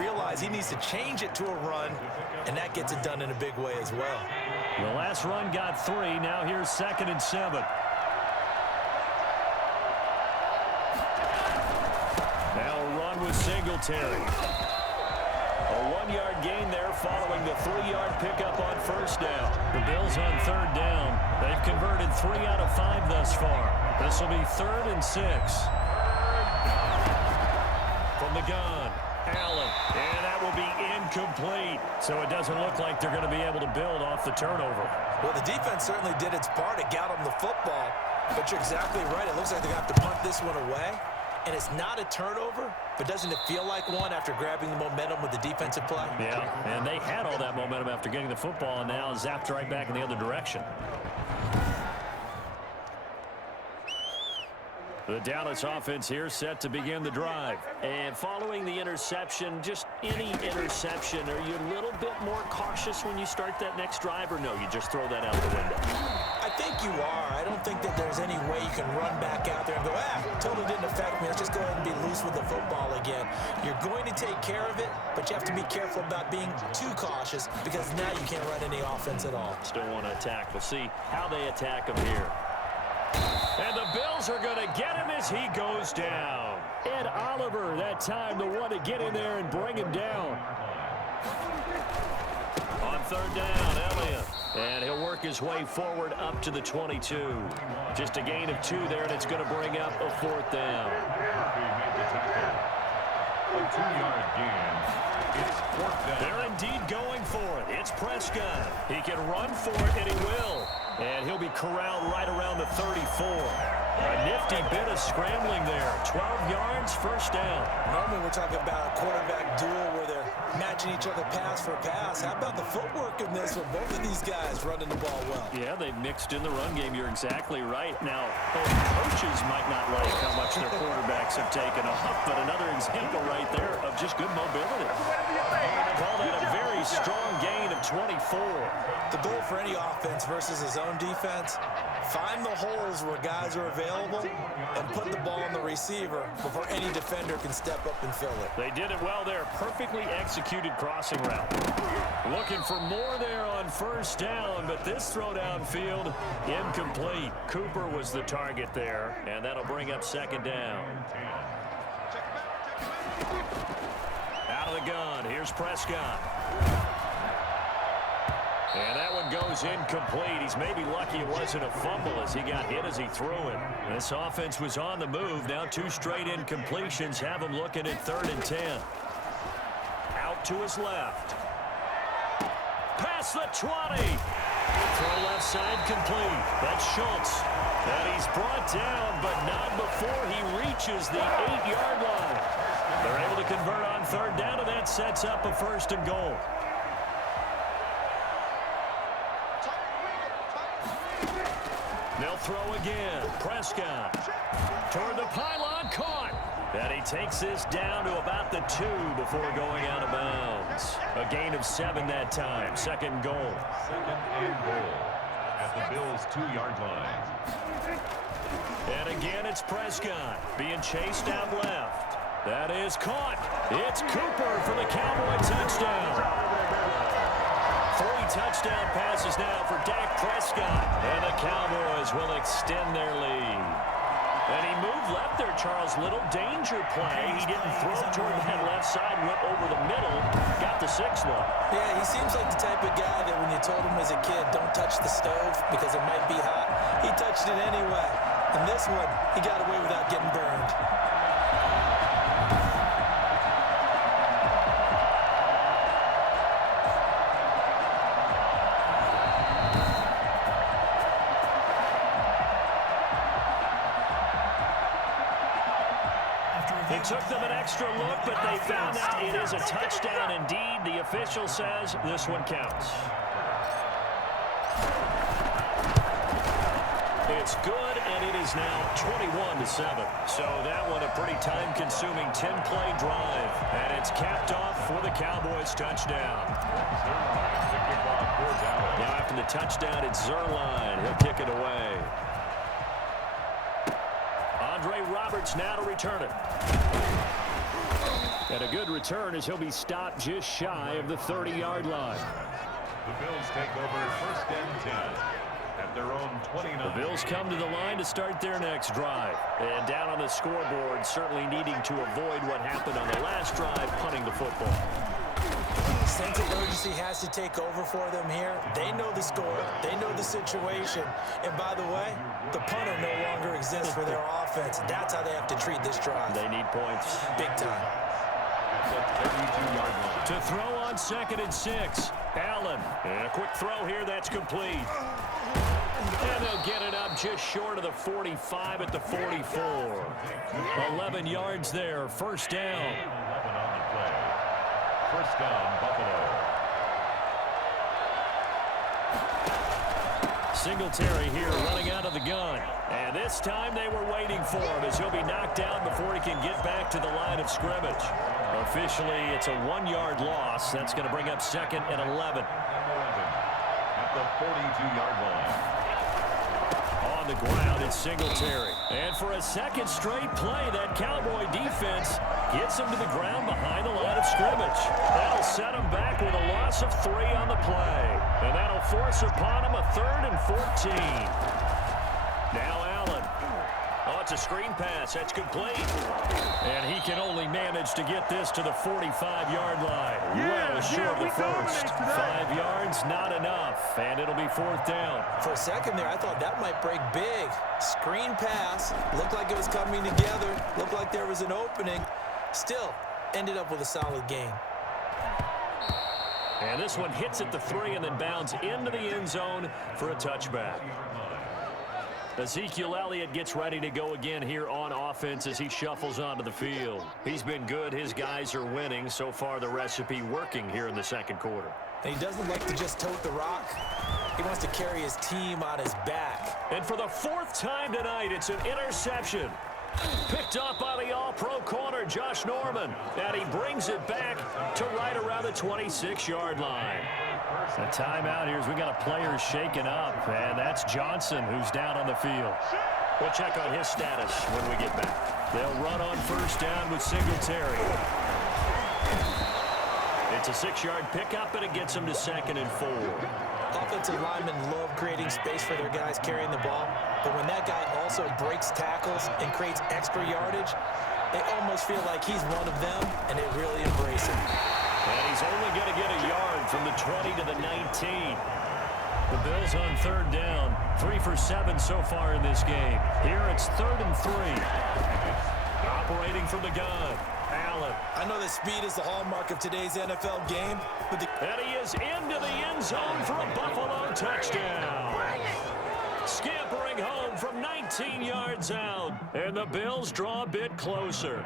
realize he needs to change it to a run, and that gets it done in a big way as well. The last run got 3. Now here's 2nd and 7. Now a run with Singletary. A 1-yard gain there following the 3-yard pickup on 1st down. The Bills on 3rd down. They've converted 3 out of 5 thus far. This will be 3rd and 6. From the gun, Allen. And that will be incomplete. So it doesn't look like they're going to be able to build off the turnover. Well, the defense certainly did its part to get them the football. But you're exactly right. It looks like they're going to have to punt this one away. And it's not a turnover, but doesn't it feel like one after grabbing the momentum with the defensive play? Yeah, and they had all that momentum after getting the football, and now zapped right back in the other direction. The Dallas offense here set to begin the drive. And following the interception, just any interception, are you a little bit more cautious when you start that next drive, or no, you just throw that out the window? I think you are. I don't think that there's any way you can run back out there and go, totally didn't affect me. Let's just go ahead and be loose with the football again. You're going to take care of it, but you have to be careful about being too cautious because now you can't run any offense at all. Still want to attack. We'll see how they attack him here. And the Bills are going to get him as he goes down. Ed Oliver, that time, the one to get in there and bring him down. On 3rd down, Elliott. And he'll work his way forward up to the 22. Just a gain of 2 there, and it's going to bring up a 4th down. A 2-yard gain. It's 4th down. They're indeed going for it. It's Prescott. He can run for it, and he will. And he'll be corralled right around the 34. A nifty bit of scrambling there. 12 yards, 1st down. Normally we're talking about a quarterback duel where they're matching each other pass for pass. How about the footwork in this with both of these guys running the ball well? Yeah, they've mixed in the run game. You're exactly right. Now, both coaches might not like how much their quarterbacks have taken off, but another example right there of just good mobility. Call that a very strong gain of 24. The goal for any offense versus his own defense, find the holes where guys are available and put the ball on the receiver before any defender can step up and fill it. They did it well there. Perfectly executed crossing route. Looking for more there on 1st down, but this throw downfield, incomplete. Cooper was the target there, and that'll bring up 2nd down. Out of the gun, here's Prescott. And that one goes incomplete. He's maybe lucky it wasn't a fumble as he got hit as he threw it. This offense was on the move. Now 2 straight incompletions have him looking at 3rd and 10. Out to his left. Past the 20. Throw left side complete. That's Schultz. And he's brought down, but not before he reaches the 8-yard line. They're able to convert on 3rd down, and that sets up a 1st and goal. They'll throw again. Prescott toward the pylon, caught. And he takes this down to about the 2 before going out of bounds. A gain of 7 that time. 2nd goal. 2nd and goal at the Bills' 2-yard line. And again, it's Prescott being chased out left. That is caught. It's Cooper for the Cowboy touchdown. 3 touchdown passes now for Dak Prescott. And the Cowboys will extend their lead. And he moved left there, Charles. Little danger play. He didn't throw toward that left side, went over the middle, got the 6th one. Yeah, he seems like the type of guy that when you told him as a kid, don't touch the stove because it might be hot, he touched it anyway. And this one, he got away without getting burned. It took them an extra look, but they found out it is a touchdown indeed. The official says this one counts. It's good, and it is now 21-7. So that one a pretty time-consuming 10-play drive, and it's capped off for the Cowboys touchdown. Now after the touchdown, it's Zerline. He'll kick it away. Andre Roberts now to return it. And a good return as he'll be stopped just shy of the 30-yard line. The Bills take over 1st and 10 at their own 29. The Bills come to the line to start their next drive. And down on the scoreboard, certainly needing to avoid what happened on the last drive, punting the football. Sense of urgency has to take over for them here. They know the score. They know the situation. And by the way, the punter no longer exists for their offense. That's how they have to treat this drive. They need points. Big time. To throw on 2nd and 6. Allen. And a quick throw here. That's complete. And they'll get it up just short of the 45 at the 44. 11 yards there. 1st down. 11 on the play. 1st down, Buffalo. Singletary here running out of the gun. And this time they were waiting for him as he'll be knocked down before he can get back to the line of scrimmage. Officially, it's a 1-yard loss. That's going to bring up 2nd and 11. At the 42-yard line. On the ground, it's Singletary. And for a second straight play, that Cowboy defense gets him to the ground behind the line of scrimmage. That'll set him back with a loss of 3 on the play. And that'll force upon him a 3rd and 14. Now Allen. Oh, it's a screen pass. That's complete. And he can only manage to get this to the 45-yard line. Well short of the first. 5 yards, not enough. And it'll be 4th down. For a second there, I thought that might break big. Screen pass. Looked like it was coming together. Looked like there was an opening. Still, ended up with a solid gain. And this one hits at the 3 and then bounds into the end zone for a touchback. Ezekiel Elliott gets ready to go again here on offense as he shuffles onto the field. He's been good. His guys are winning. So far, the recipe working here in the 2nd quarter. And he doesn't like to just tote the rock. He wants to carry his team on his back. And for the 4th time tonight, it's an interception. Picked up by the all-pro corner, Josh Norman. And he brings it back to right around the 26-yard line. A timeout here as we got a player shaken up, and that's Johnson who's down on the field. We'll check on his status when we get back. They'll run on 1st down with Singletary. It's a 6-yard pickup, and it gets them to 2nd and 4. Offensive linemen love creating space for their guys carrying the ball, but when that guy also breaks tackles and creates extra yardage, they almost feel like he's one of them, and they really embrace him. And he's only going to get a yard from the 20 to the 19. The Bills on 3rd down. 3 for 7 so far in this game. Here it's 3rd and 3. Operating from the gun. Allen. I know that speed is the hallmark of today's NFL game, but And he is into the end zone for a Buffalo touchdown. Scampering home from 19 yards out. And the Bills draw a bit closer.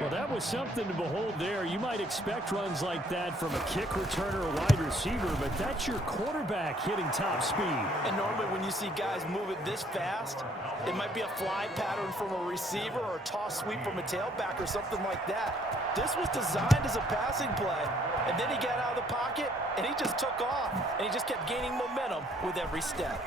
Well, that was something to behold there. You might expect runs like that from a kick returner or wide receiver, but that's your quarterback hitting top speed. And normally when you see guys move it this fast, it might be a fly pattern from a receiver or a toss sweep from a tailback or something like that. This was designed as a passing play, and then he got out of the pocket, and he just took off, and he just kept gaining momentum with every step.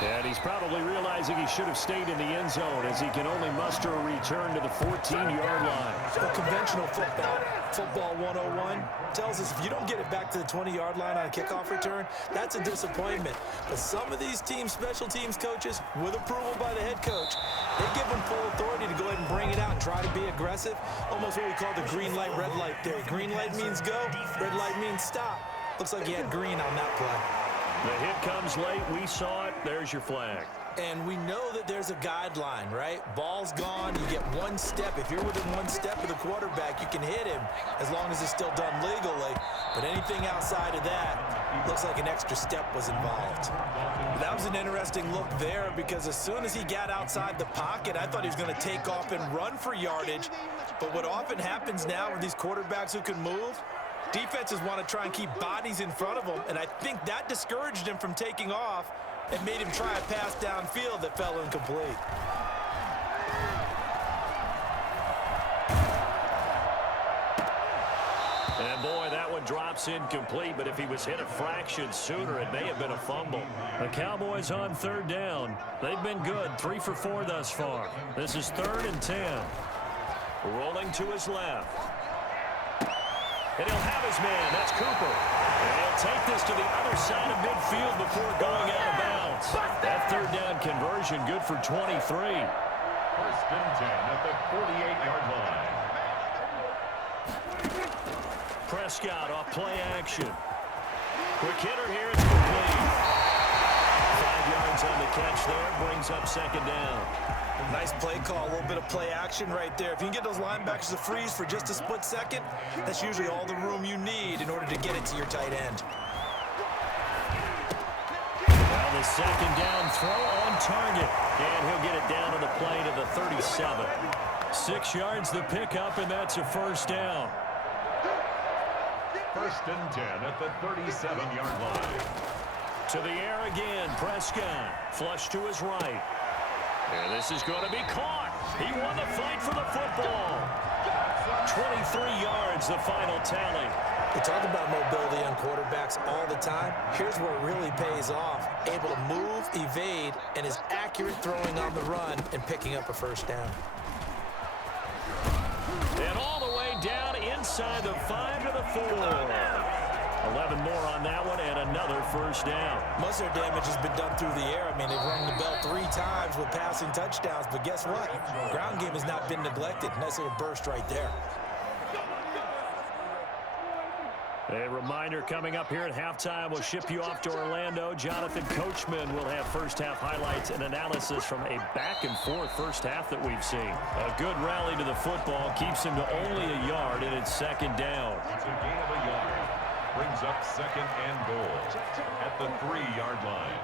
And he's probably realizing he should have stayed in the end zone as he can only muster a return to the 14-yard line. Well, conventional football 101, tells us if you don't get it back to the 20-yard line on a kickoff return, that's a disappointment. But some of these team special teams coaches, with approval by the head coach, they give them full authority to go ahead and bring it out and try to be aggressive. Almost what we call the green light, red light theory. Green light means go, red light means stop. Looks like he had green on that play. The hit comes late. We saw it. There's your flag. And we know that there's a guideline, right? Ball's gone. You get one step. If you're within one step of the quarterback, you can hit him as long as it's still done legally. But anything outside of that, looks like an extra step was involved. That was an interesting look there because as soon as he got outside the pocket, I thought he was going to take off and run for yardage. But what often happens now with these quarterbacks who can move, defenses want to try and keep bodies in front of them, and I think that discouraged him from taking off and made him try a pass downfield that fell incomplete. And boy, that one drops incomplete, but if he was hit a fraction sooner, it may have been a fumble. The Cowboys on 3rd down. They've been good, 3 for 4 thus far. This is 3rd and 10. Rolling to his left. And he'll have his man. That's Cooper. And he'll take this to the other side of midfield before going out of bounds. That third down conversion good for 23. First and 10 at the 48-yard line. Prescott off play action. Quick hitter here. It's complete. 5 yards on the catch there. Brings up second down. Nice play call, a little bit of play action right there. If you can get those linebackers to freeze for just a split second, that's usually all the room you need in order to get it to your tight end. Now the second down throw on target. And he'll get it down to the play to the 37. 6 yards the pickup, and that's a first down. First and 10 at the 37-yard line. To the air again, Prescott. Flush to his right. And this is going to be caught. He won the fight for the football. 23 yards, the final tally. We talk about mobility on quarterbacks all the time. Here's where it really pays off. Able to move, evade, and is accurate throwing on the run and picking up a first down. And all the way down inside the 5 to the 4. 11 more on that one and another first down. Most of their damage has been done through the air. I mean, they've rung the bell 3 times with passing touchdowns, but guess what? Ground game has not been neglected. Nice little burst right there. A reminder coming up here at halftime, we'll ship you off to Orlando. Jonathan Coachman will have first-half highlights and analysis from a back-and-forth first half that we've seen. A good rally to the football keeps him to only a yard, and it's second down. It's a gain of a yard. Brings up second and goal at the 3-yard line.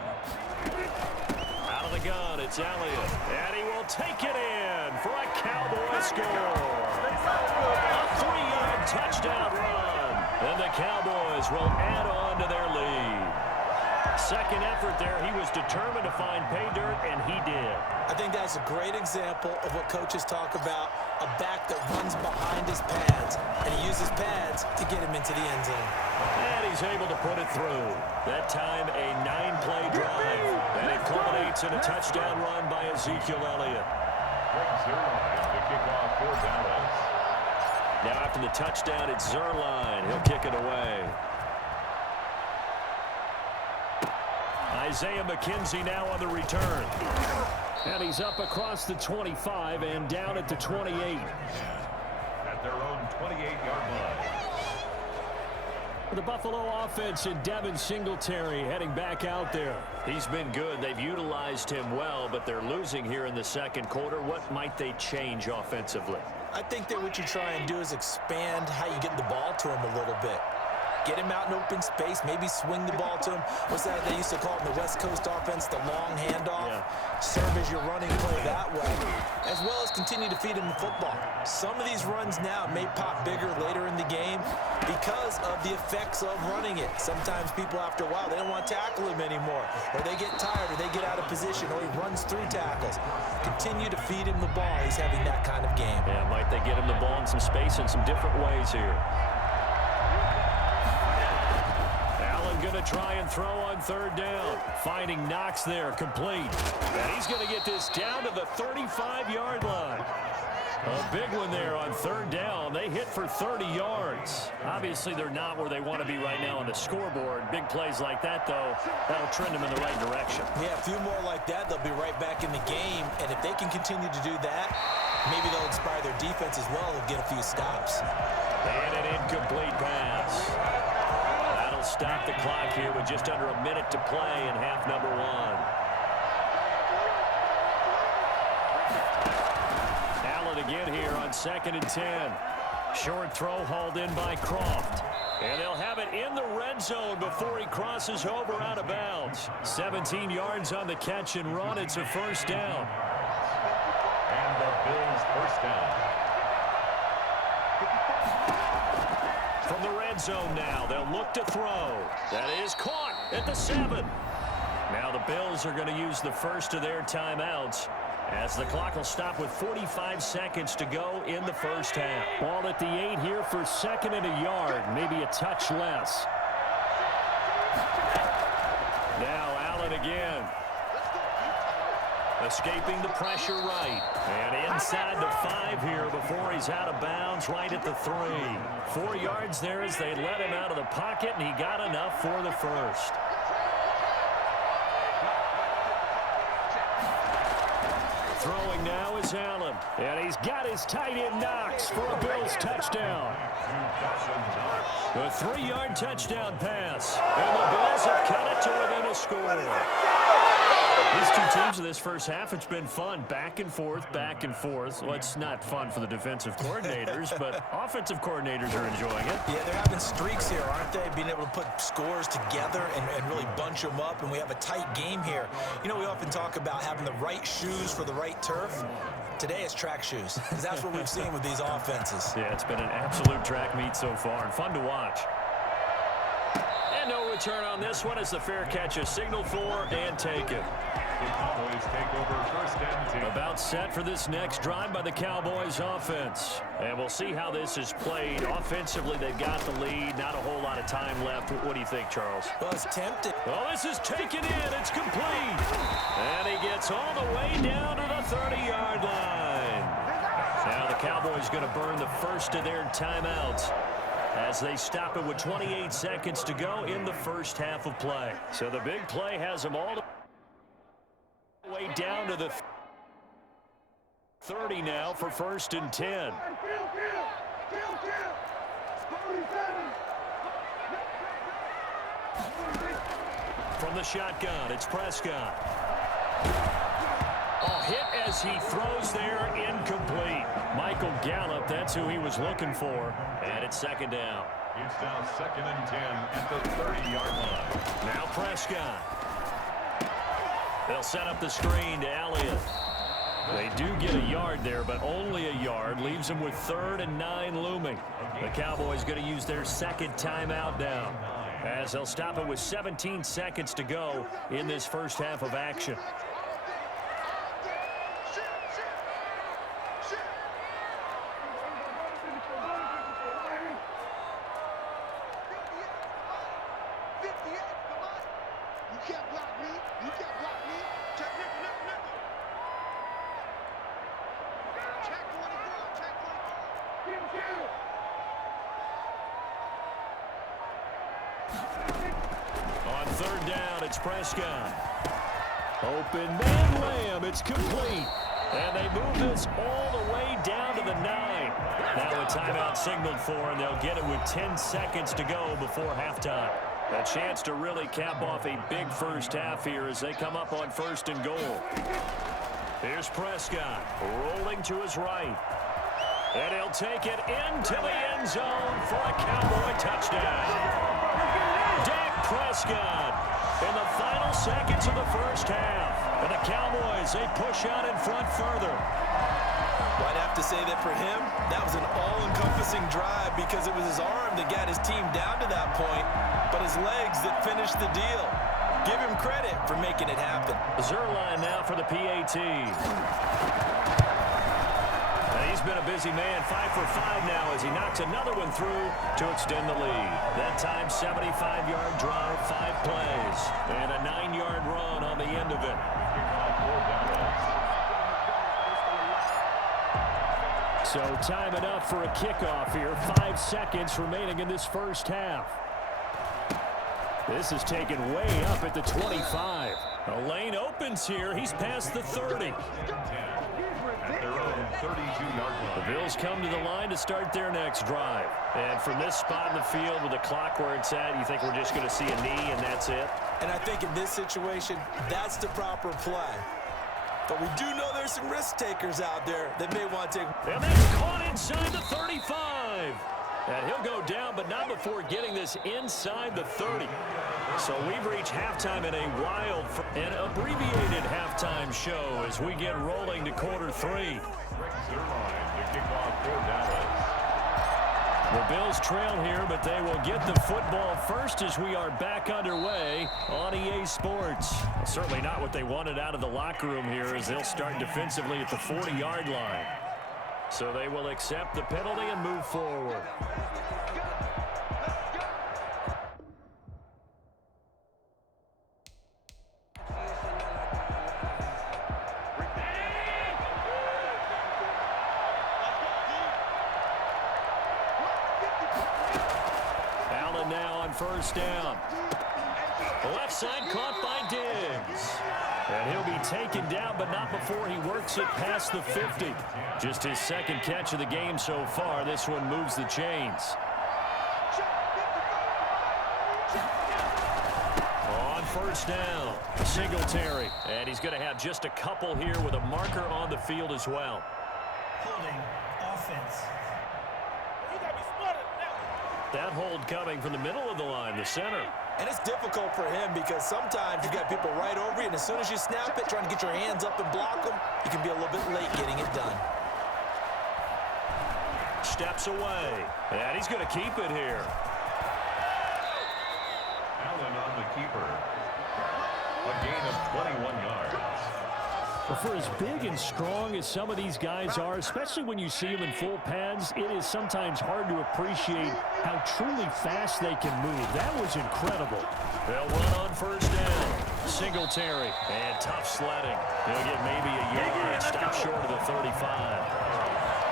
Out of the gun, it's Elliott. And he will take it in for a Cowboy score. A 3-yard touchdown run. And the Cowboys will add on to their lead. Second effort there, he was determined to find pay dirt, and he did. I think that's a great example of what coaches talk about, a back that runs behind his pads, and he uses pads to get him into the end zone. And he's able to put it through. That time, a 9-play drive, and it culminates in a touchdown run by Ezekiel Elliott. Greg Zuerlein to kick off for Dallas. Now after the touchdown, it's Zuerlein. He'll kick it away. Isaiah McKenzie now on the return. And he's up across the 25 and down at the 28. At their own 28-yard line. The Buffalo offense and Devin Singletary heading back out there. He's been good. They've utilized him well, but they're losing here in the second quarter. What might they change offensively? I think that what you try and do is expand how you get the ball to him a little bit. Get him out in open space, maybe swing the ball to him. What's that they used to call it in the West Coast offense, the long handoff? Yeah. Serve as your running play that way, as well as continue to feed him the football. Some of these runs now may pop bigger later in the game because of the effects of running it. Sometimes people, after a while, they don't want to tackle him anymore, or they get tired, or they get out of position, or he runs through tackles. Continue to feed him the ball. He's having that kind of game. Yeah, might they get him the ball in some space in some different ways here. Going to try and throw on third down. Finding Knox there, complete. And he's going to get this down to the 35-yard line. A big one there on third down. They hit for 30 yards. Obviously, they're not where they want to be right now on the scoreboard. Big plays like that, though, that'll trend them in the right direction. Yeah, a few more like that, they'll be right back in the game. And if they can continue to do that, maybe they'll inspire their defense as well and get a few stops. And an incomplete pass. Stop the clock here with just under a minute to play in half number 1. Allen again here on 2nd and 10. Short throw hauled in by Croft. And they'll have it in the red zone before he crosses over out of bounds. 17 yards on the catch and run. It's a first down. And the Bills first down. From the red zone now, they'll look to throw. That is caught at the 7. Now the Bills are going to use the first of their timeouts as the clock will stop with 45 seconds to go in the first half. Ball at the 8 here for second and a yard, maybe a touch less. Now Allen again. Escaping the pressure right. And inside the 5 here before he's out of bounds right at the 3. 4 yards there as they let him out of the pocket, and he got enough for the first. Throwing now is Allen. And he's got his tight end Knox for a Bills touchdown. A 3-yard touchdown pass. And the Bills have cut it to within a score. These two teams in this first half, it's been fun. Back and forth, back and forth. Well, it's not fun for the defensive coordinators, but offensive coordinators are enjoying it. Yeah, they're having streaks here, aren't they? Being able to put scores together and really bunch them up, and we have a tight game here. You know, we often talk about having the right shoes for the right turf. Today it's track shoes, because that's what we've seen with these offenses. Yeah, it's been an absolute track meet so far, and fun to watch. And no return on this one as the fair catch is signaled for and taken. The Cowboys take over first and 10. About set for this next drive by the Cowboys offense. And we'll see how this is played. Offensively, they've got the lead. Not a whole lot of time left. What do you think, Charles? Well, it's tempting. Well, this is taken in. It's complete. And he gets all the way down to the 30-yard line. Now the Cowboys going to burn the first of their timeouts as they stop it with 28 seconds to go in the first half of play. So the big play has them all the way down to the 30 now for first and 10. From the shotgun, it's Prescott. Hit as he throws there, incomplete. Michael Gallup, that's who he was looking for. And it's second down. It's now second and 10 at the 30-yard line. Now Prescott. They'll set up the screen to Elliott. They do get a yard there, but only a yard. Leaves them with 3rd and 9 looming. The Cowboys going to use their second timeout now, as they'll stop it with 17 seconds to go in this first half of action. On 3rd down, it's Prescott. Open man Lamb, it's complete. And they move this all the way down to the 9. Now a timeout signaled for, and they'll get it with 10 seconds to go before halftime. A chance to really cap off a big first half here as they come up on 1st and goal. Here's Prescott rolling to his right. And he'll take it into the end zone for a Cowboy touchdown. Dak Prescott in the final seconds of the first half. And the Cowboys, they push out in front further. Well, I'd have to say that for him, that was an all-encompassing drive because it was his arm that got his team down to that point, but his legs that finished the deal. Give him credit for making it happen. Zerline now for the PAT. He's been a busy man, 5 for 5 now as he knocks another one through to extend the lead. That time, 75-yard drive, 5 plays, and a 9-yard run on the end of it. So time enough for a kickoff here. 5 seconds remaining in this first half. This is taken way up at the 25. A lane opens here. He's past the 30. At their own 32-yard line. The Bills come to the line to start their next drive. And from this spot in the field with the clock where it's at, you think we're just going to see a knee and that's it? And I think in this situation, that's the proper play. But we do know there's some risk takers out there that may want to take. And that's caught inside the 35. And he'll go down, but not before getting this inside the 30. So we've reached halftime in a wild and abbreviated halftime show as we get rolling to quarter 3. Zerline to kick off for Dallas. The Bills trail here, but they will get the football first as we are back underway on EA Sports. Certainly not what they wanted out of the locker room here as they'll start defensively at the 40-yard line. So they will accept the penalty and move forward. run now on first down. The left side caught by Diggs. And he'll be taken down, but not before he works it past the 50. Just his second catch of the game so far. This one moves the chains. On first down, Singletary. And he's going to have just a couple here with a marker on the field as well. Holding offense. That hold coming from the middle of the line, the center. And it's difficult for him because sometimes you've got people right over you, and as soon as you snap it, trying to get your hands up and block them, you can be a little bit late getting it done. Steps away, and he's going to keep it here. Allen on the keeper. A gain of 21 yards. Well, for as big and strong as some of these guys are, especially when you see them in full pads, it is sometimes hard to appreciate how truly fast they can move. That was incredible. They'll run on first down. Singletary, and tough sledding. He'll get maybe a yard, stop short of the 35.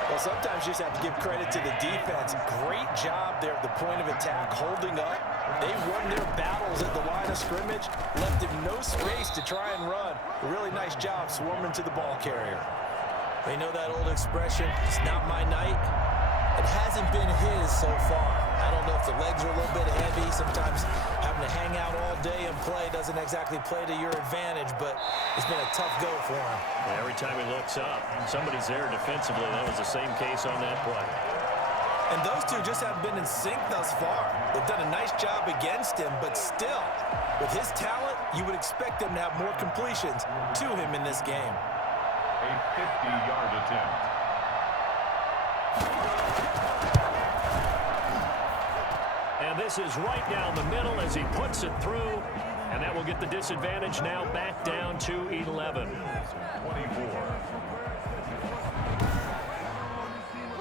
Well, sometimes you just have to give credit to the defense. Great job there at the point of attack, holding up. They won their battles at the line of scrimmage, left him no space to try and run. A really nice job swarming to the ball carrier. They know that old expression, it's not my night. It hasn't been his so far. I don't know if the legs are a little bit heavy. Sometimes having to hang out all day and play doesn't exactly play to your advantage, but it's been a tough go for him. Every time he looks up, somebody's there defensively. That was the same case on that play. And those two just haven't been in sync thus far. They've done a nice job against him, but still, with his talent, you would expect them to have more completions to him in this game. A 50-yard attempt. And this is right down the middle as he puts it through. And that will get the disadvantage now back down to 11. 24.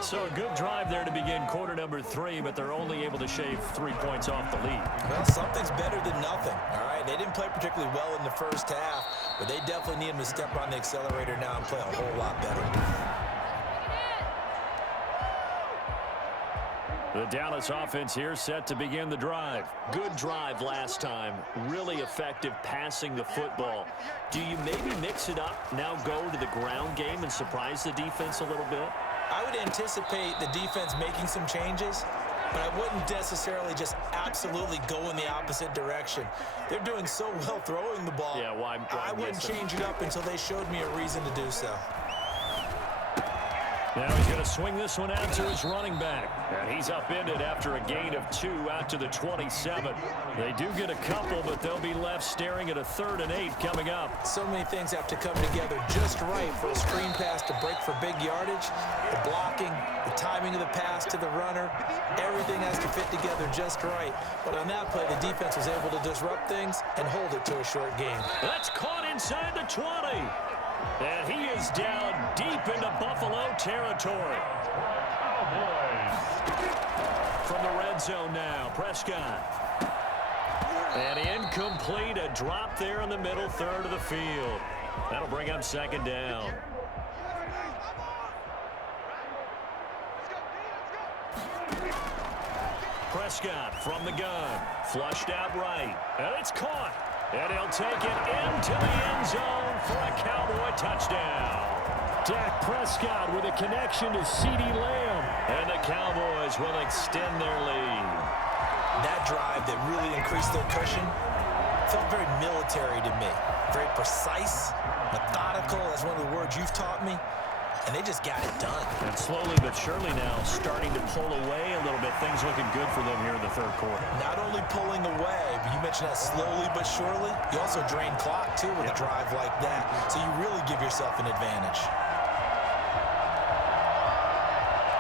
So a good drive there to begin quarter number 3, but they're only able to shave 3 points off the lead. Well, something's better than nothing, all right? They didn't play particularly well in the first half, but they definitely need him to step on the accelerator now and play a whole lot better. The Dallas offense here set to begin the drive. Good drive last time. Really effective passing the football. Do you maybe mix it up, now go to the ground game and surprise the defense a little bit? I would anticipate the defense making some changes, but I wouldn't necessarily just absolutely go in the opposite direction. They're doing so well throwing the ball. Yeah, well, I wouldn't change it up until they showed me a reason to do so. Now he's going to swing this one out to his running back. And he's upended after a gain of 2 out to the 27. They do get a couple, but they'll be left staring at a 3rd and 8 coming up. So many things have to come together just right for a screen pass to break for big yardage. The blocking, the timing of the pass to the runner, everything has to fit together just right. But on that play, the defense was able to disrupt things and hold it to a short game. That's caught inside the 20. And he is down deep into Buffalo territory. From the red zone now, Prescott. And incomplete, a drop there in the middle third of the field. That'll bring up 2nd down. Prescott from the gun, flushed out right, and it's caught. And he'll take it into the end zone for a Cowboy touchdown. Dak Prescott with a connection to CeeDee Lamb. And the Cowboys will extend their lead. That drive that really increased their cushion felt very military to me. Very precise, methodical, that's one of the words you've taught me. And they just got it done. And slowly but surely now starting to pull away a little bit. Things looking good for them here in the 3rd quarter. Not only pulling away, but you mentioned that slowly but surely. You also drain clock, too, with a drive like that. So you really give yourself an advantage.